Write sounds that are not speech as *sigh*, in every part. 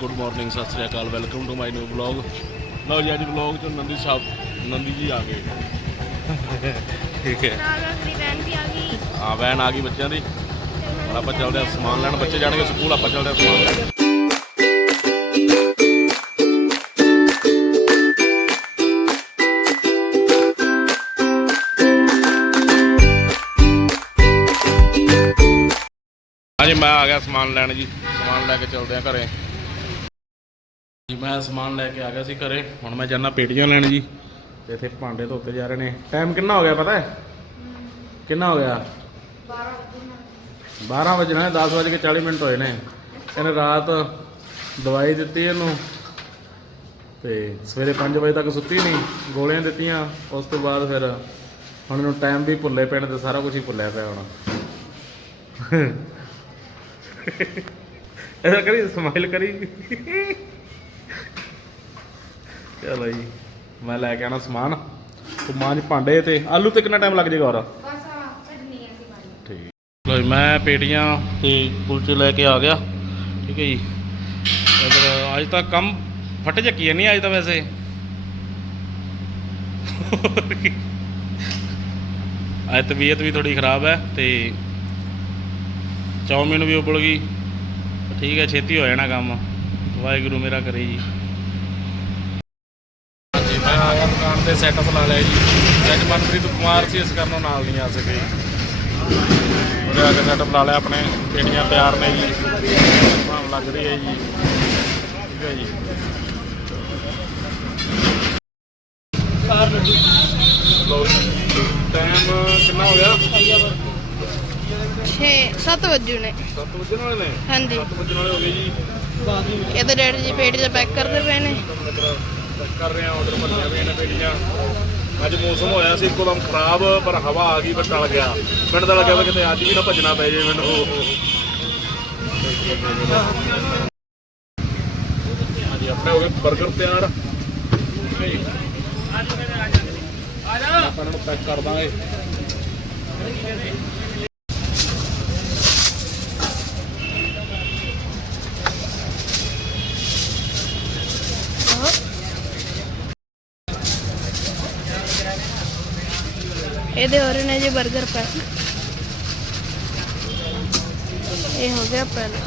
Good morning ਸਤਿ ਸ੍ਰੀ ਅਕਾਲ welcome to my new vlog ਲਓ ਜੀ ਅੱਜ ਵਲੌਗ ਚ ਨੰਦੀ ਸਾਹਿਬ ਨੰਦੀ ਜੀ ਆ ਗਏ। ਠੀਕ ਹੈ। ਨਾਲ ਵੈਨ ਵੀ ਆ ਗਈ। ਆ ਵੈਨ ਆ ਗਈ ਬੱਚਿਆਂ ਦੀ। ਹੁਣ ਆਪਾਂ ਚੱਲਦੇ ਆ ਸਮਾਨ ਲੈਣ। ਬੱਚੇ ਜਾਣਗੇ ਸਕੂਲ ਆਪਾਂ ਚੱਲਦੇ ਆ ਸਮਾਨ ਲੈਣ। ਹਾਂਜੀ ਮੈਂ ਆ ਗਿਆ ਸਮਾਨ ਲੈਣ ਜੀ। ਸਮਾਨ ਲੈ ਕੇ ਚੱਲਦੇ ਆ ਘਰੇ। ਜੀ, ਮੈਂ ਸਮਾਨ ਲੈ ਕੇ ਆ ਗਿਆ ਸੀ ਘਰੇ। ਹੁਣ ਮੈਂ ਜਾਣਾ ਪੇਟੀਆਂ ਲੈਣ ਜੀ। ਤੇ ਇੱਥੇ ਭਾਂਡੇ ਧੋਤੇ ਜਾ ਰਹੇ ਨੇ। ਟਾਈਮ ਕਿੰਨਾ ਹੋ ਗਿਆ ਪਤਾ ਹੈ? ਕਿੰਨਾ ਹੋ ਗਿਆ? 12 ਵਜਣਾ ਹੈ 10 ਵਜੇ ਕੇ 40 ਮਿੰਟ ਹੋਏ ਨੇ। ਇਹਨੇ ਰਾਤ ਦਵਾਈ ਦਿੱਤੀ ਇਹਨੂੰ। ਤੇ ਸਵੇਰੇ 5 ਵਜੇ ਤੱਕ ਸੁੱਤੀ ਨਹੀਂ, ਗੋਲੀਆਂ ਦਿੱਤੀਆਂ। ਉਸ ਤੋਂ ਬਾਅਦ ਫਿਰ ਹੁਣ ਇਹਨੂੰ ਟਾਈਮ ਵੀ ਭੁੱਲੇ ਪੈਣ ਤੇ ਸਾਰਾ ਕੁਝ ਹੀ ਭੁੱਲਿਆ ਪਿਆ ਹੁਣ। *laughs* ਇਹਦਾ ਕਰੀ ਸਮਾਈਲ ਕਰੀ? ਚਲੋ ਜੀ ਮੈਂ ਲੈ ਕੇ ਆਣਾ ਸਮਾਨ। ਤੇ ਮਾਂ ਜੀ ਭਾਂਡੇ ਤੇ। ਆਲੂ ਤੇ ਕਿੰਨਾ ਟਾਈਮ ਲੱਗ ਜਾਏਗਾ ਹੋਰ? ਠੀਕ। ਲੋ ਮੈਂ ਪੇਟੀਆਂ ਤੇ ਕੁਲਚੇ ਲੈ ਕੇ ਆ ਗਿਆ। ਠੀਕ ਹੈ ਜੀ। ਇਧਰ ਅੱਜ ਤਾਂ ਕੰਮ ਫਟ ਹੈ ਨਹੀਂ ਅੱਜ ਤਾਂ ਵੈਸੇ। ਅੱਜ ਤਬੀਅਤ ਵੀ ਥੋੜੀ ਖਰਾਬ ਹੈ ਤੇ ਚੌਮਿਨ ਵੀ ਉਬਲ ਗਈ। ਠੀਕ ਹੈ ਛੇਤੀ ਹੋ ਜਾਣਾ ਕੰਮ। ਵਾਹਿਗੁਰੂ ਮੇਰਾ ਕਰੇ ਜੀ ਹਾਂਜੀ ਮੈਂ ਆ ਗਿਆ ਦੁਕਾਨ ਤੇ ਸੈਟਅਪ ਲਾ ਲਿਆ ਜੀ। ਅੱਜ ਮਨਪ੍ਰੀਤ ਕੁਮਾਰ ਸੀ ਇਸ ਕਾਰਨ ਨਾਲ ਨਹੀਂ ਆ ਸਕੇ ਉਹਦੇ ਆ ਕੇ ਸੈਟਅਪ ਲਾ ਲਿਆ ਆਪਣੇ ਪੇਟੀਆਂ ਤਿਆਰ ਨੇ ਜੀ। ਭਾਵ ਲੱਗ ਰਹੀ ਹੈ ਜੀ। ਠੀਕ ਹੈ ਜੀ। ਲਓ ਜੀ। ਟਾਈਮ ਕਿੰਨਾ ਹੋ ਗਿਆ? 6 7 ਵਜੇ ਨੇ 7 ਵਜੇ ਵਾਲੇ ਨੇ? ਹਾਂਜੀ। 7 ਵਜੇ ਵਾਲੇ ਹੋ ਗਏ ਜੀ। ਇਹਦੇ ਡੈਡੀ ਜੀ ਪੇਟ 'ਚ ਪੈਕ ਕਰਦੇ ਪਏ ਨੇ। ਕਰ ਰਹੇ ਆ ਆਰਡਰ ਭਰੀਆਂ ਵੀ ਨੇ ਪੇਟੀਆਂ ਅੱਜ ਮੌਸਮ ਹੋਇਆ ਸੀ ਇੱਕੋਦਮ ਖਰਾਬ, ਪਰ ਹਵਾ ਆ ਗਈ ਪਰ ਟਲ ਗਿਆ। ਮੈਨੂੰ ਤਾਂ ਲੱਗਿਆ ਵੀ ਕਿਤੇ ਅੱਜ ਵੀ ਨਾ ਭੱਜਣਾ ਪੈ ਜੇ ਮੈਨੂੰ। ਹਾਂਜੀ, ਆਪਣੇ ਹੋ ਗਏ 버ਗਰ ਤਿਆਰ। ਆਪਾਂ ਨੂੰ ਪੈਕ ਕਰ ਦਾਂਗੇ। ਇਹਦੇ ਹੋ ਰਹੇ ਨੇ ਜੀ 버ਗਰ ਪੈਕ ਇਹ ਹੋ ਗਿਆ ਪਹਿਲਾ।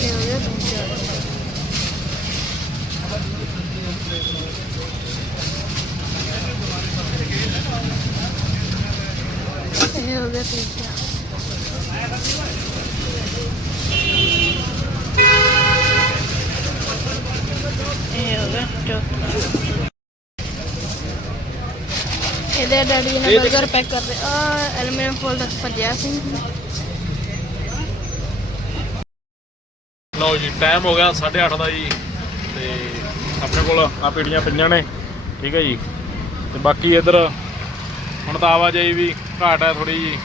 ਇਹ ਹੋ ਗਿਆ ਦੂਜਾ। ਇਹ ਹੋ ਗਿਆ ਤੀਜਾ ਇਹ ਹੋ ਗਿਆ ਚੌਥਾ ਇਹਦੇ ਡੈਡੀ ਨੇ 버ਗਰ ਪੈਕ ਕਰਦੇ ਆ ਐਲੂਮੀਨੀਅਮ ਫੋਲ ਤੱਕ ਭੱਜਿਆ ਸੀ। ਲਓ ਜੀ ਟਾਈਮ ਹੋ ਗਿਆ 8:30 ਦਾ ਜੀ ਤੇ ਆਪਣੇ ਕੋਲ ਆ ਪੀੜੀਆਂ ਪਈਆਂ ਨੇ ਠੀਕ ਹੈ ਜੀ। ਤੇ ਬਾਕੀ ਇਧਰ ਹੁਣ ਤਾਂ ਆਵਾਜਾਈ ਵੀ ਘਾਟ ਹੈ ਥੋੜੀ ਜੀ।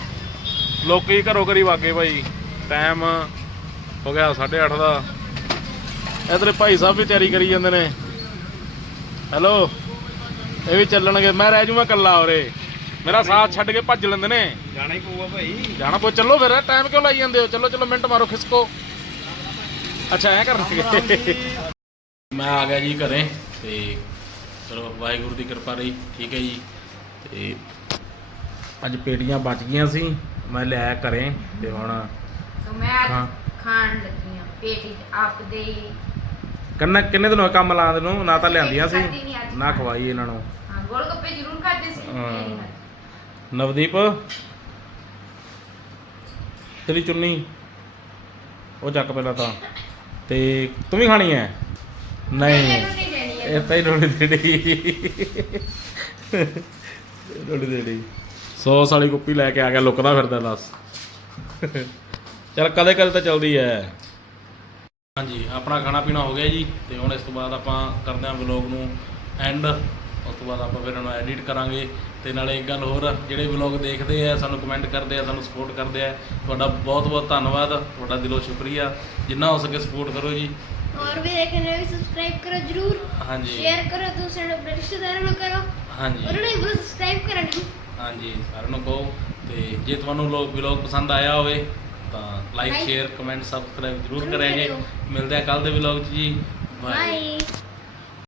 ਲੋਕੀ ਘਰੋਂ ਘਰੀ ਵਾਗੇ ਭਾਈ ਟਾਈਮ ਹੋ ਗਿਆ 8:30 ਦਾ। ਇਧਰ ਭਾਈ ਸਾਹਿਬ ਵੀ ਤਿਆਰੀ ਕਰੀ ਜਾਂਦੇ ਨੇ। ਹੈਲੋ ਇਹ ਵੀ ਚੱਲਣਗੇ। ਮੈਂ ਰਹਿ ਜੂ ਮੈਂ ਕੱਲਾ ਮੇਰਾ ਸਾਥ ਛੱਡ ਕੇ ਭੱਜ ਲੈਂਦੇ ਨੇ। ਜਾਣਾ ਹੀ ਪਊਗਾ ਭਾਈ। ਜਾਣਾ ਪਊ ਚੱਲੋ ਫਿਰ ਟਾਈਮ ਕਿਉਂ ਲਾਈ ਜਾਂਦੇ ਹੋ? ਚੱਲੋ ਚੱਲੋ ਮਿੰਟ ਮਾਰੋ ਖਿਸਕੋ। ਅੱਛਾ ਐ ਕਰਨਗੇ। ਮੈਂ ਆ ਗਿਆ ਜੀ ਘਰੇ ਤੇ ਚਲੋ ਵਾਹਿਗੁਰੂ ਦੀ ਕਿਰਪਾ ਰਹੀ। ਠੀਕ ਹੈ ਜੀ। ਤੇ ਅੱਜ ਪੇਟੀਆਂ ਬਚ ਗਈਆਂ ਸੀ। ਮੈਂ ਲੈ ਆਇਆ ਘਰੇ ਤੇ ਹੁਣ ਮੈਂ ਖਾਣ ਲੱਗੀਆਂ ਪੇਟੀ ਆਪਦੇ ਕਿੰਨੇ ਕਿੰਨੇ ਦਿਨ ਹੋਏ ਕੰਮ ਲਾਉਂਦੇ ਨੂੰ? ਨਾ ਤਾਂ ਲਿਆਂਦੀਆਂ ਸੀ। ਨਾ ਖਵਾਈ ਇਹਨਾਂ ਨੂੰ। ਹਾਂ ਗੋਲ ਗੱਪੇ ਜ਼ਰੂਰ ਖਾਦੇ ਸੀ। ਹਾਂ। ਨਵਦੀਪ ਤੇਰੀ ਚੁੰਨੀ। ਉਹ ਚੱਕ ਪਹਿਲਾਂ ਤਾਂ। ਤੇ ਤੂੰ ਵੀ ਖਾਣੀ ਹੈ? ਨਹੀਂ ਮੈਨੂੰ ਨਹੀਂ ਦੇਣੀ ਇਹ ਇਹ ਤਾਂ ਹੀ ਰੋਣੀ ਦੇੜੀ ਰੋਣੀ ਦੇੜੀ ਸੌਸ ਵਾਲੀ ਕੁੱਪੀ ਲੈ ਕੇ ਆ ਗਿਆ। ਲੁਕਦਾ ਫਿਰਦਾ ਦੱਸ। ਚੱਲ ਕਦੇ ਕਦੇ ਤਾਂ ਚਲਦੀ ਐ ਹਾਂਜੀ ਆਪਣਾ ਖਾਣਾ ਪੀਣਾ ਹੋ ਗਿਆ ਜੀ ਤੇ ਹੁਣ ਇਸ ਤੋਂ ਬਾਅਦ ਆਪਾਂ ਕਰਦੇ ਹਾਂ ਵਲੌਗ ਨੂੰ ਐਂਡ ਉਸ ਤੋਂ ਬਾਅਦ ਆਪਾਂ ਫਿਰ ਇਹਨੂੰ ਐਡਿਟ ਕਰਾਂਗੇ ਤੇ ਨਾਲੇ ਇੱਕ ਗੱਲ ਹੋਰ ਜਿਹੜੇ ਵਲੌਗ ਦੇਖਦੇ ਆ ਸਾਨੂੰ ਕਮੈਂਟ ਕਰਦੇ ਆ ਸਾਨੂੰ ਸਪੋਰਟ ਕਰਦੇ ਆ ਤੁਹਾਡਾ ਬਹੁਤ ਬਹੁਤ ਧੰਨਵਾਦ ਤੁਹਾਡਾ ਦਿਲੋਂ ਸ਼ੁਕਰੀਆ ਜਿੰਨਾ ਹੋ ਸਕੇ ਸਪੋਰਟ ਕਰੋ ਜੀ और भी देखने भी सब्सक्राइब करो जरूर ਹਾਂਜੀ शेयर करो दूसरे अपने रिश्तेदारों में करो ਹਾਂਜੀ और उन्हें बोलो सब्सक्राइब करना ਹਾਂਜੀ ਸਾਰਿਆਂ ਨੂੰ ਕਹੋ ਤੇ ਜੇ ਤੁਹਾਨੂੰ ਲੋਕ ਵਲੌਗ ਪਸੰਦ ਆਇਆ ਹੋਵੇ ਤਾਂ ਲਾਈਕ. ਸ਼ੇਅਰ ਕਮੈਂਟ ਸਬਸਕ੍ਰਾਈਬ ਜ਼ਰੂਰ ਕਰਿਆ ਜੀ। ਮਿਲਦੇ ਆ ਕੱਲ ਦੇ ਵਲੌਗ 'ਚ ਜੀ ਬਾਏ